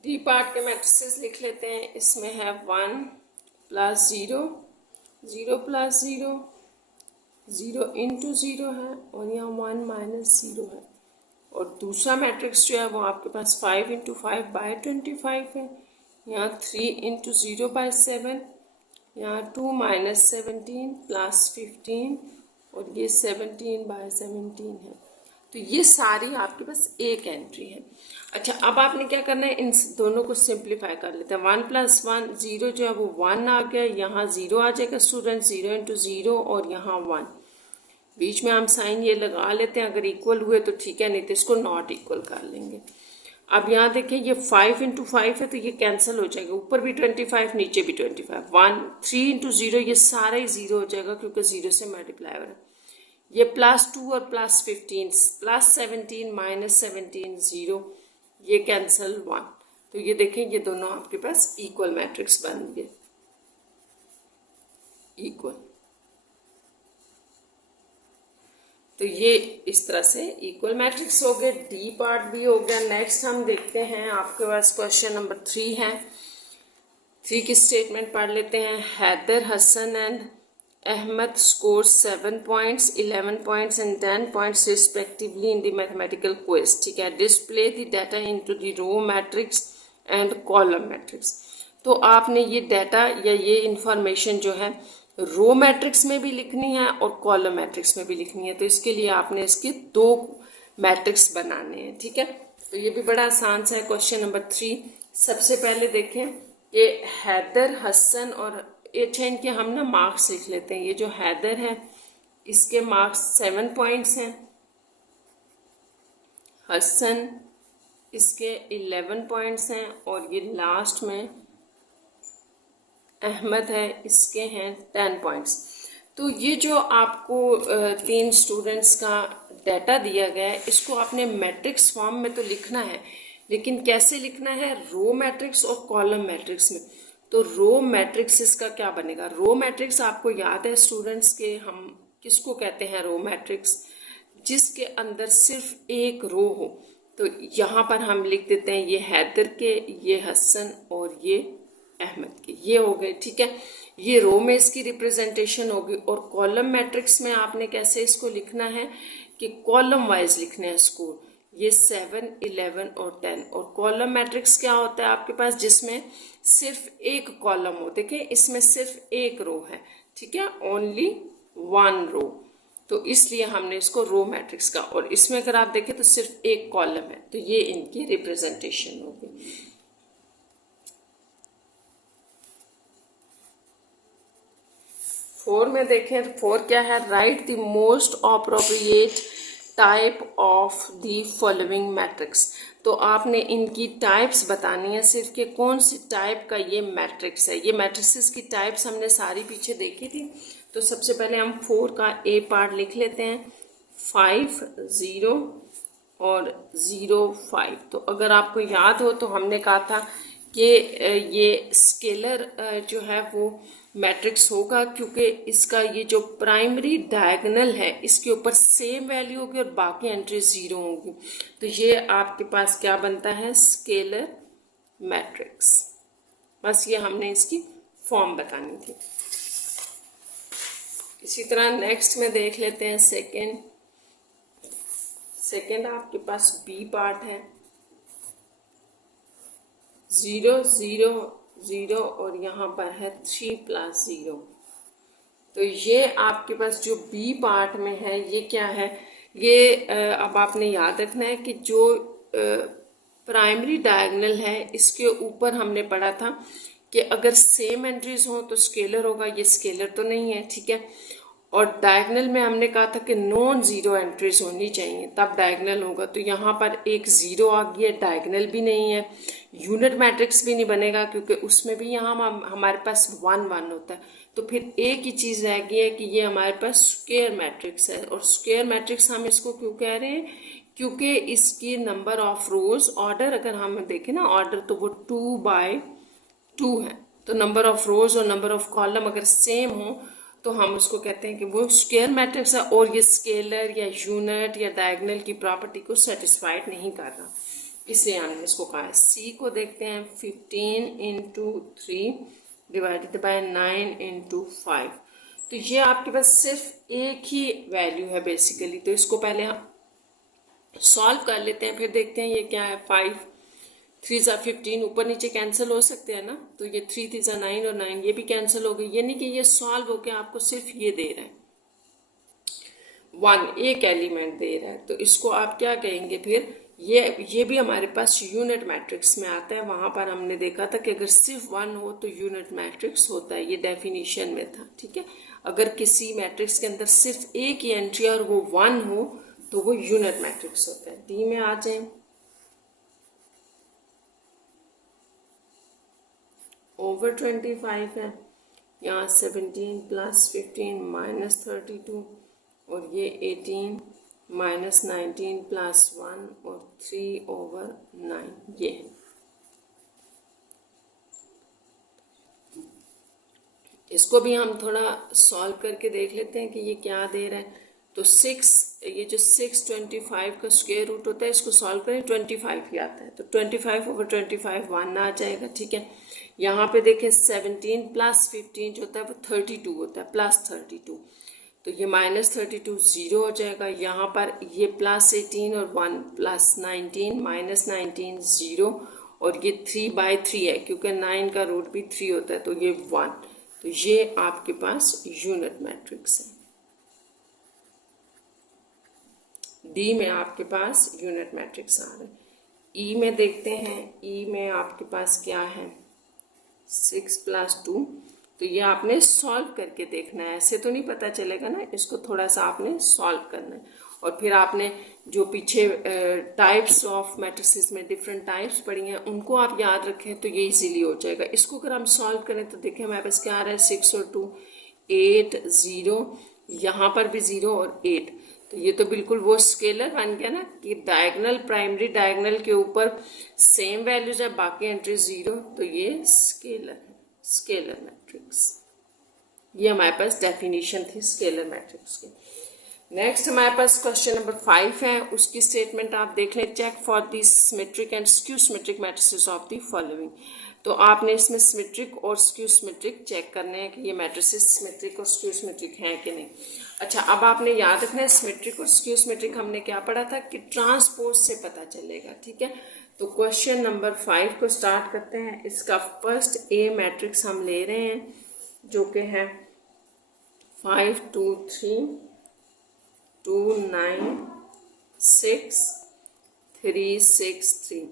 डी पार्ट के मैट्रिसेस लिख लेते हैं। इसमें है 1 + 0 0 + 0 0 × 0 है, और यहाँ 1 - 0 है। और दूसरा मैट्रिक्स जो है वो आपके पास 5 × 5/25 है, यहाँ 3 × 0/7, यहाँ 2 - 17 + 15, और ये 17/17 है। तो ये सारी आपके पास एक एंट्री है। अच्छा, अब आपने क्या करना है, इन दोनों को सिंप्लीफाई कर लेते हैं। 1 + 1 0 जो है वो 1 आ गया, यहाँ 0 आ जाएगा स्टूडेंट, 0 × 0 और यहाँ 1। बीच में हम साइन ये लगा लेते हैं, अगर इक्वल हुए तो ठीक है, नहीं तो इसको नॉट इक्वल कर लेंगे। अब यहाँ देखिए ये 5 × 5 है तो ये कैंसिल हो जाएगा, ऊपर भी 25 नीचे भी 25। 1 3 × 0 ये सारा ही 0 हो जाएगा क्योंकि 0 से मल्टीप्लाई हो रहा है। ये +2 और +15 +17 -17 0 ये कैंसिल 1। तो ये देखें ये दोनों आपके पास इक्वल मैट्रिक्स बन गए, इक्वल। तो ये इस तरह से इक्वल मैट्रिक्स हो गए, डी पार्ट भी हो गया। नेक्स्ट हम देखते हैं, आपके पास क्वेश्चन नंबर 3 है। 3 की स्टेटमेंट पढ़ लेते हैं। Haider Hasan and Ahmed score 7 points, 11 points and 10 points respectively in the mathematical quiz। ठीक है, display the data into the row matrix and column matrix. तो आपने ये डाटा या ये इंफॉर्मेशन जो है रो मैट्रिक्स में भी लिखनी है और कॉलम मैट्रिक्स में भी लिखनी है। तो इसके लिए आपने इसके 2 मैट्रिक्स बनाने हैं। ठीक है, तो ये भी बड़ा आसान सा है। क्वेश्चन नंबर 3 सबसे पहले देखें, ये हैदर हसन और अच्छा इनके हम ना मार्क्स लिख लेते हैं। ये जो हैदर है इसके मार्क्स 7 points हैं, हसन इसके 11 points हैं और ये लास्ट में अहमद है इसके हैं 10 points। तो ये जो आपको 3 स्टूडेंट्स का डाटा दिया गया है इसको आपने मैट्रिक्स फॉर्म में तो लिखना है, लेकिन कैसे लिखना है, रो मैट्रिक्स और कॉलम मैट्रिक्स में। तो रो मैट्रिक्स इसका क्या बनेगा, रो मैट्रिक्स आपको याद है स्टूडेंट्स के हम किसको कहते हैं, रो मैट्रिक्स जिसके अंदर सिर्फ एक रो हो। तो यहाँ पर हम लिख देते हैं ये हैदर के, ये हसन और ये अहमद के, ये हो गए। ठीक है, ये रो में इसकी रिप्रेजेंटेशन होगी। और कॉलम मैट्रिक्स में आपने कैसे इसको लिखना है कि कॉलम वाइज लिखने हैं स्कोर, ये 7 11 और 10। और कॉलम मैट्रिक्स क्या होता है आपके पास, जिसमें सिर्फ एक कॉलम हो। देखिए इसमें सिर्फ एक रो है, ठीक है, ओनली 1 रो। तो इसलिए हमने इसको रो मैट्रिक्स का, और इसमें अगर आप देखें तो सिर्फ एक कॉलम है। तो ये इनकी रिप्रेजेंटेशन होगी। 4 में देखें, 4 क्या है, right the most appropriate type of the following matrix. तो आपने इनकी टाइप्स बतानी है सिर्फ कि कौन सी टाइप का ये मैट्रिक्स है। ये मैट्रिक्स की टाइप्स हमने सारी पीछे देखी थी। तो सबसे पहले हम 4 का ए पार्ट लिख लेते हैं, 5 0 और 0 5। तो अगर आपको याद हो तो हमने कहा था कि ये स्केलर जो है वो मैट्रिक्स होगा, क्योंकि इसका ये जो प्राइमरी डायगोनल है इसके ऊपर सेम वैल्यू होगी और बाकी एंट्री 0 होंगी। तो ये आपके पास क्या बनता है, स्केलर मैट्रिक्स। बस ये हमने इसकी फॉर्म बतानी थी। इसी तरह नेक्स्ट में देख लेते हैं सेकेंड आपके पास बी पार्ट है, 0 0 0 और यहाँ पर है 3 + 0। तो ये आपके पास जो बी पार्ट में है ये क्या है, ये अब आपने याद रखना है कि जो प्राइमरी डायगोनल है इसके ऊपर हमने पढ़ा था कि अगर सेम एंट्रीज हो तो स्केलर होगा। ये स्केलर तो नहीं है, ठीक है। और डायगोनल में हमने कहा था कि नॉन ज़ीरो एंट्रीज होनी चाहिए तब डायगोनल होगा। तो यहाँ पर एक 0 आ गई है, डायगोनल भी नहीं है, यूनिट मैट्रिक्स भी नहीं बनेगा क्योंकि उसमें भी यहाँ हमारे पास 1 1 होता है। तो फिर एक ही चीज़ रह गई है कि ये हमारे पास स्क्वायर मैट्रिक्स है। और स्क्वायर मैट्रिक्स हम इसको क्यों कह रहे हैं, क्योंकि इसकी नंबर ऑफ रोज ऑर्डर अगर हम देखें ना ऑर्डर, तो वो 2/2 है। तो नंबर ऑफ रोज और नंबर ऑफ कॉलम अगर सेम हो तो हम उसको कहते हैं कि वो स्क्वायर मैट्रिक्स है। और ये स्केलर या यूनिट या डायगोनल की प्रॉपर्टी को सेटिस्फाइड नहीं कर रहा, इसलिए हमने इसको कहा है। सी को देखते हैं, 15 × 3 डिवाइडेड बाय 9 × 5। तो ये आपके पास सिर्फ एक ही वैल्यू है बेसिकली। तो इसको पहले हम सॉल्व कर लेते हैं, फिर देखते हैं ये क्या है। 5 3 × 15 ऊपर नीचे कैंसिल हो सकते हैं ना, तो ये 3 3 × 9 और 9 ये भी कैंसिल हो गई। यानी कि ये सॉल्व होकर आपको सिर्फ ये दे रहा है। 1 एक एलिमेंट दे रहा है, तो इसको आप क्या कहेंगे फिर, ये भी हमारे पास यूनिट मैट्रिक्स में आता है। वहाँ पर हमने देखा था कि अगर सिर्फ 1 हो तो यूनिट मैट्रिक्स होता है, ये डेफिनेशन में था, ठीक है। अगर किसी मैट्रिक्स के अंदर सिर्फ एक ही एंट्री और वो 1 हो तो वो यूनिट मैट्रिक्स होता है। डी में आ जाए, ओवर 25 है, यहाँ 17 + 15 - 32 और ये 18 - 19 + 1 और 3/9 ये है। इसको भी हम थोड़ा सॉल्व करके देख लेते हैं कि ये क्या दे रहा है। तो 6, ये जो 625 का स्क्वायर रूट होता है, इसको सॉल्व करें 25 ही आता है, तो 25/25 1 आ जाएगा, ठीक है। यहाँ पे देखें 17 + 15 जो होता है वो 32 होता है, +32, तो ये -32 0 हो जाएगा। यहाँ पर ये +18 और 1 +19 -19 0 और ये 3/3 है क्योंकि 9 का रूट भी 3 होता है, तो ये 1, तो ये आपके पास यूनिट मैट्रिक्स है। डी में आपके पास यूनिट मैट्रिक्स आ रहा है। ई में देखते हैं, ई में आपके पास क्या है, 6 + 2, तो ये आपने सॉल्व करके देखना है, ऐसे तो नहीं पता चलेगा ना, इसको थोड़ा सा आपने सॉल्व करना है। और फिर आपने जो पीछे टाइप्स ऑफ मैट्रिसेस में डिफरेंट टाइप्स पढ़ी हैं उनको आप याद रखें तो ये इजीली हो जाएगा। इसको अगर हम सॉल्व करें तो देखें हमारे पास क्या आ रहा है, 6 और 2 8 0, यहाँ पर भी 0 और 8, तो ये तो बिल्कुल वो स्केलर बन गया ना कि डायगोनल, प्राइमरी डायगोनल के ऊपर सेम वैल्यूज है, बाकी एंट्री 0, तो ये स्केलर है, स्केलर मैट्रिक्स। ये हमारे पास डेफिनेशन थी स्केलर मैट्रिक्स की। नेक्स्ट हमारे पास क्वेश्चन नंबर 5 है, उसकी स्टेटमेंट आप देख लें, check for the symmetric and skew symmetric matrices of the following. तो आपने इसमें सिमेट्रिक और स्क्यू सिमेट्रिक चेक करने हैं कि ये मैट्रिसेस सिमेट्रिक और स्क्यू सिमेट्रिक हैं कि नहीं। अच्छा, अब आपने याद रखना है सिमेट्रिक और स्क्यू सिमेट्रिक हमने क्या पढ़ा था कि ट्रांसपोज से पता चलेगा, ठीक है। तो क्वेश्चन नंबर 5 को स्टार्ट करते हैं। इसका फर्स्ट ए मैट्रिक्स हम ले रहे हैं जो कि है 5 2 3 2 9 6 3 6 3।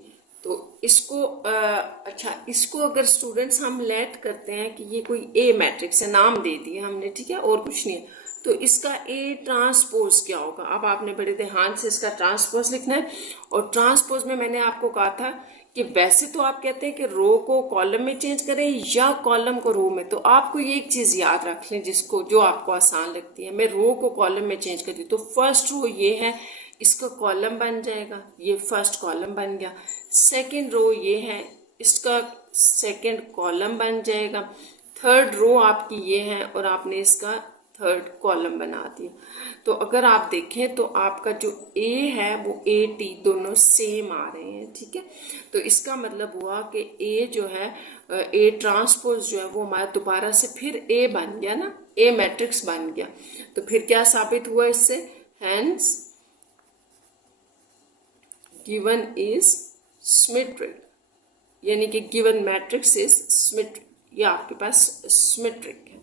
तो इसको अच्छा, इसको अगर स्टूडेंट्स हम लेट करते हैं कि ये कोई ए मैट्रिक्स है, नाम दे दिए हमने, ठीक है, और कुछ नहीं है, तो इसका ए ट्रांसपोज क्या होगा। अब आपने बड़े ध्यान से इसका ट्रांसपोज लिखना है। और ट्रांसपोज में मैंने आपको कहा था कि वैसे तो आप कहते हैं कि रो को कॉलम में चेंज करें या कॉलम को रो में, तो आपको ये एक चीज़ याद रख लें जिसको, जो आपको आसान लगती है। मैं रो को कॉलम में चेंज करती हूँ, तो फर्स्ट रो ये है, इसका कॉलम बन जाएगा, ये फर्स्ट कॉलम बन गया। सेकंड रो ये है, इसका सेकंड कॉलम बन जाएगा। थर्ड रो आपकी ये है और आपने इसका थर्ड कॉलम बना दिया। तो अगर आप देखें तो आपका जो ए है वो ए टी दोनों सेम आ रहे हैं, ठीक है। तो इसका मतलब हुआ कि ए जो है, ए ट्रांसपोज जो है वो हमारा दोबारा से फिर ए बन गया ना, ए मैट्रिक्स बन गया। तो फिर क्या साबित हुआ इससे, हैंस गिवन इज सिमेट्रिक, यानी कि गिवन मैट्रिक्स इज सिमेट्रिक, ये आपके पास सिमेट्रिक है।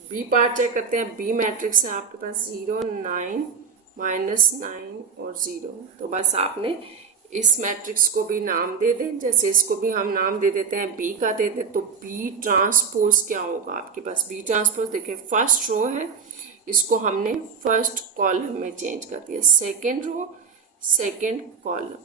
बी पार्ट चेक करते हैं। बी मैट्रिक्स है आपके पास 0 9 -9 और 0। तो बस आपने इस मैट्रिक्स को भी नाम दे दें, जैसे इसको भी हम नाम दे देते हैं, बी का दे दें। तो बी ट्रांसपोज क्या होगा आपके पास, बी ट्रांसपोज देखिए, फर्स्ट रो है, इसको हमने फर्स्ट कॉलम में चेंज कर दिया, सेकेंड रो सेकेंड कॉलम।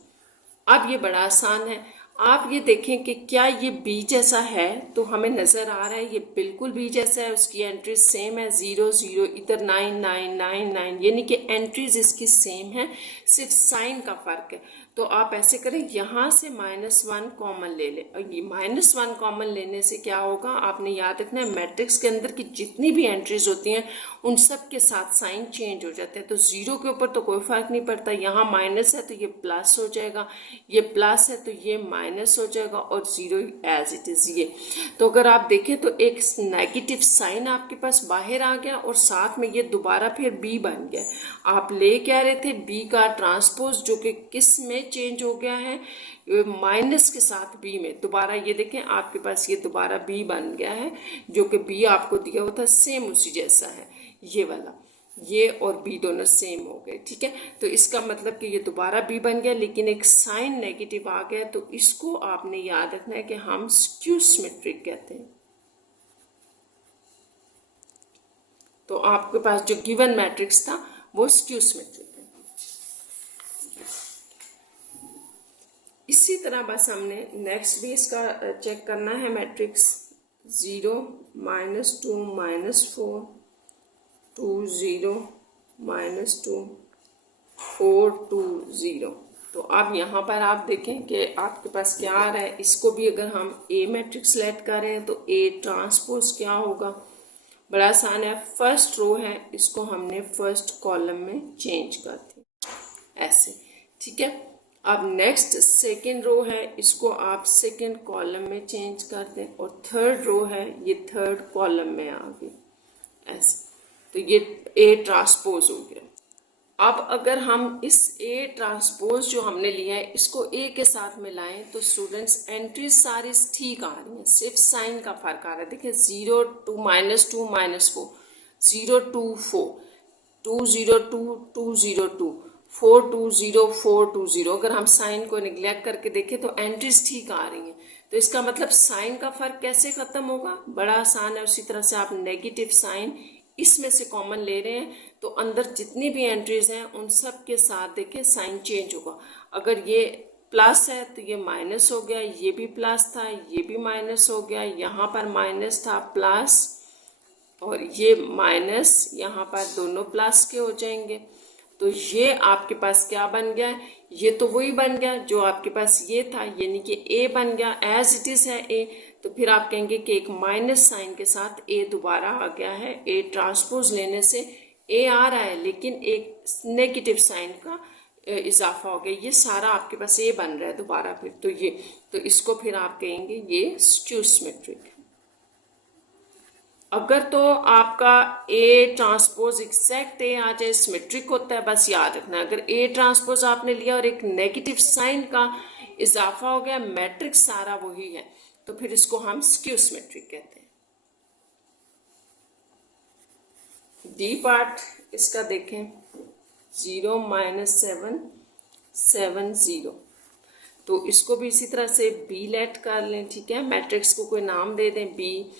अब ये बड़ा आसान है, आप ये देखें कि क्या ये बी जैसा है, तो हमें नज़र आ रहा है ये बिल्कुल बी जैसा है, उसकी एंट्रीज सेम है, 0 0, इधर 9 9 9 9, यानी कि एंट्रीज इसकी सेम है, सिर्फ साइन का फ़र्क है। तो आप ऐसे करें, यहाँ से -1 कॉमन ले लें, और ये -1 कॉमन लेने से क्या होगा, आपने याद रखना है मैट्रिक्स के अंदर की जितनी भी एंट्रीज होती हैं उन सब के साथ साइन चेंज हो जाते हैं। तो 0 के ऊपर तो कोई फ़र्क नहीं पड़ता, यहाँ माइनस है तो ये प्लस हो जाएगा, ये प्लस है तो ये माइनस हो जाएगा, और 0 एज इट इज़ ये। तो अगर आप देखें तो एक नेगेटिव साइन आपके पास बाहर आ गया और साथ में ये दोबारा फिर बी बन गया। आप ले क्या रहे थे, बी का ट्रांसपोज, जो कि किस में, में चेंज हो गया है, माइनस के साथ बी में। दोबारा ये देखें आपके पास ये दोबारा बी बन गया है, जो कि बी आपको दिया हुआ था सेम उसी जैसा है, ये वाला, ये और बी दोनों सेम हो गए, ठीक है। तो इसका मतलब कि ये दोबारा बी बन गया, लेकिन एक साइन नेगेटिव आ गया, तो इसको आपने याद रखना है कि हम स्क्यू सिमेट्रिक कहते हैं। तो आपके पास जो गिवन मैट्रिक्स था वो स्क्यू सिमेट्रिक है। इसी तरह बस हमने नेक्स्ट भी इसका चेक करना है मैट्रिक्स 0 -2 -4 2 0 -2 4 2 0। तो अब यहाँ पर आप देखें कि आपके पास क्या आ रहा है। इसको भी अगर हम ए मैट्रिक्स सेलेक्ट कर रहे हैं तो ए ट्रांसपोज क्या होगा, बड़ा आसान है। फर्स्ट रो है, इसको हमने फर्स्ट कॉलम में चेंज कर दी ऐसे, ठीक है। अब नेक्स्ट सेकंड रो है, इसको आप सेकंड कॉलम में चेंज कर दें, और थर्ड रो है ये थर्ड कॉलम में आ गई ऐसे, तो ये ए ट्रांसपोज हो गया। अब अगर हम इस ए ट्रांसपोज जो हमने लिया है इसको ए के साथ मिलाएं तो स्टूडेंट्स एंट्रीज सारी ठीक आ रही हैं, सिर्फ साइन का फर्क आ रहा है। देखिए 0 2 -2 -4 0 2 4 2 0 2 2 0 2 4 2 0 4 2 0। अगर हम साइन को निगलेक्ट करके देखें तो एंट्रीज ठीक आ रही हैं, तो इसका मतलब साइन का फर्क कैसे खत्म होगा, बड़ा आसान है। उसी तरह से आप नेगेटिव साइन इसमें से कॉमन ले रहे हैं तो अंदर जितनी भी एंट्रीज हैं उन सब के साथ देखिए साइन चेंज होगा। अगर ये प्लस है तो ये माइनस हो गया, ये भी प्लस था ये भी माइनस हो गया, यहाँ पर माइनस था प्लस, और ये माइनस यहाँ पर दोनों प्लस के हो जाएंगे। तो ये आपके पास क्या बन गया, ये तो वही बन गया जो आपके पास ये था, यानी कि ए बन गया एज इट इज है ए। तो फिर आप कहेंगे कि एक माइनस साइन के साथ ए दोबारा आ गया है, ए ट्रांसपोज लेने से ए आ रहा है लेकिन एक नेगेटिव साइन का इजाफा हो गया, ये सारा आपके पास ए बन रहा है दोबारा फिर। तो ये, तो इसको फिर आप कहेंगे ये स्क्यू सिमेट्रिक। अगर तो आपका ए ट्रांसपोज एग्जैक्ट ए आ जाए सिमेट्रिक होता है, बस याद रखना। अगर ए ट्रांसपोज आपने लिया और एक नेगेटिव साइन का इजाफा हो गया, मैट्रिक्स सारा वही है, तो फिर इसको हम स्क्यू सिमेट्रिक कहते हैं। डी पार्ट इसका देखें 0 -7 7 0। तो इसको भी इसी तरह से बी लेट कर लें, ठीक है। मैट्रिक्स को कोई नाम दे दें, बी,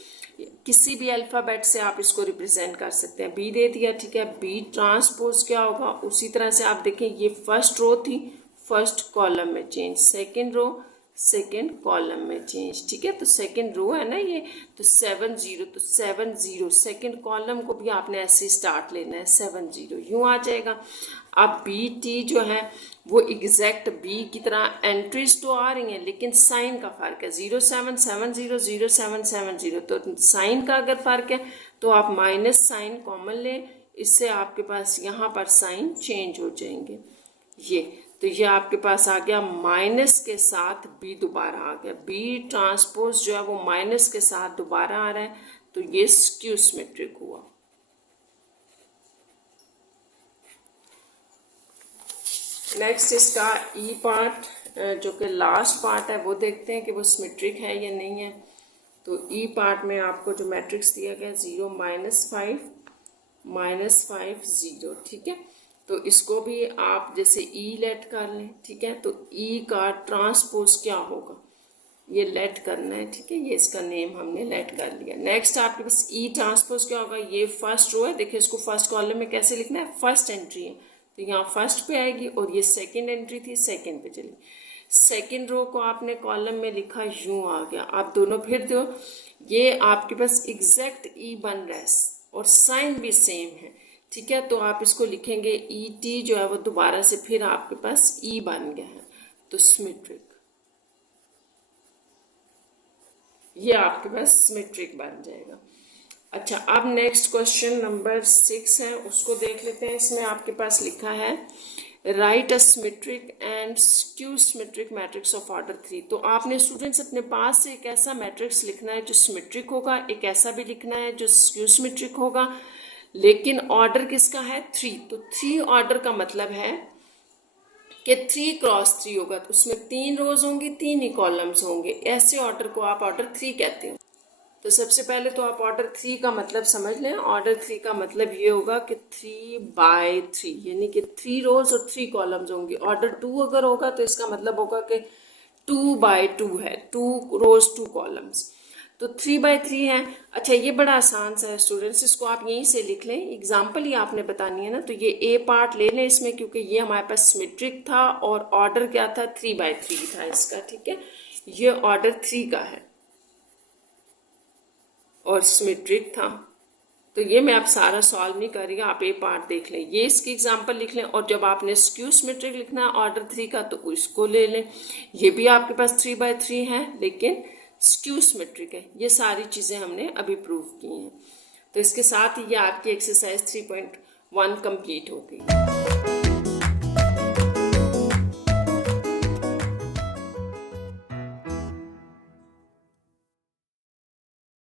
किसी भी अल्फ़ाबेट से आप इसको रिप्रेजेंट कर सकते हैं। बी दे दिया, ठीक है। बी ट्रांसपोज क्या होगा, उसी तरह से आप देखें ये फर्स्ट रो थी, फर्स्ट कॉलम में change, second row second column में चेंज, ठीक है। तो सेकंड रो है ना ये, तो 7 0, तो 7 0 सेकंड कॉलम को भी आपने ऐसे स्टार्ट लेना है, 7 0 यूं आ जाएगा। अब बी टी जो है वो एग्जैक्ट बी की तरह एंट्रीज तो आ रही हैं लेकिन साइन का फर्क है, 0 7 7 0 0 7 7 0। तो साइन का अगर फर्क है तो आप माइनस साइन कॉमन लें, इससे आपके पास यहाँ पर साइन चेंज हो जाएंगे। ये तो ये आपके पास आ गया माइनस के साथ बी दोबारा आ गया, बी ट्रांसपोज जो है वो माइनस के साथ दोबारा आ रहा है, तो ये स्क्यू सिमेट्रिक हुआ। नेक्स्ट इसका ई पार्ट जो कि लास्ट पार्ट है वो देखते हैं कि वो सिमेट्रिक है या नहीं है। तो ई पार्ट में आपको जो मैट्रिक्स दिया गया 0 -5 -5 0, ठीक है। तो इसको भी आप जैसे ई लेट कर लें, ठीक है। तो ई का ट्रांसपोज क्या होगा, ये लेट करना है, ठीक है। ये इसका नेम हमने लेट कर लिया। नेक्स्ट आपके पास ई ट्रांसपोज क्या होगा, ये फर्स्ट रो है, देखिए इसको फर्स्ट कॉलम में कैसे लिखना है, फर्स्ट एंट्री है तो यहाँ फर्स्ट पे आएगी, और ये सेकंड एंट्री थी सेकंड पे चली। सेकंड रो को आपने कॉलम में लिखा, यूं आ गया। आप दोनों फिर दो, ये आपके पास एग्जैक्ट ई बन रहा है और साइन भी सेम है, ठीक है। तो आप इसको लिखेंगे ई टी जो है वो दोबारा से फिर आपके पास ई बन गया है, तो सिमेट्रिक, ये आपके पास सिमेट्रिक बन जाएगा। अच्छा, अब नेक्स्ट क्वेश्चन नंबर 6 है, उसको देख लेते हैं। इसमें आपके पास लिखा है right a symmetric and skew symmetric matrix of order 3। तो आपने स्टूडेंट्स अपने पास से एक ऐसा मैट्रिक्स लिखना है जो सिमेट्रिक होगा, एक ऐसा भी लिखना है जो स्क्यू सिमेट्रिक होगा, लेकिन ऑर्डर किसका है 3। तो 3 ऑर्डर का मतलब है कि 3 क्रॉस 3 होगा तो उसमें 3 रोज होंगी, 3 ही कॉलम्स होंगे। ऐसे ऑर्डर को आप ऑर्डर 3 कहते हो। तो सबसे पहले तो आप ऑर्डर 3 का मतलब समझ लें। ऑर्डर 3 का मतलब ये होगा कि 3/3, यानी कि 3 रोज और 3 कॉलम्स होंगी। ऑर्डर 2 अगर होगा तो इसका मतलब होगा कि 2/2 है, 2 रोज 2 कॉलम्स। तो 3/3 है। अच्छा, ये बड़ा आसान सा है स्टूडेंट्स, इसको आप यहीं से लिख लें। एग्जाम्पल ही आपने बतानी है ना, तो ये ए पार्ट ले लें इसमें, क्योंकि ये हमारे पास सिमेट्रिक था और ऑर्डर क्या था, 3/3 था इसका। ठीक है, ये ऑर्डर 3 का है और सिमेट्रिक था। तो ये मैं आप सारा सॉल्व नहीं कर रही, आप ए पार्ट देख लें, ये इसकी एग्जांपल लिख लें। और जब आपने स्क्यू सिमेट्रिक लिखना है ऑर्डर 3 का तो इसको ले लें। ये भी आपके पास 3/3 है लेकिन स्क्यू सिमेट्रिक है। ये सारी चीज़ें हमने अभी प्रूव की हैं। तो इसके साथ ही ये आपकी एक्सरसाइज 3.1 कंप्लीट हो गई।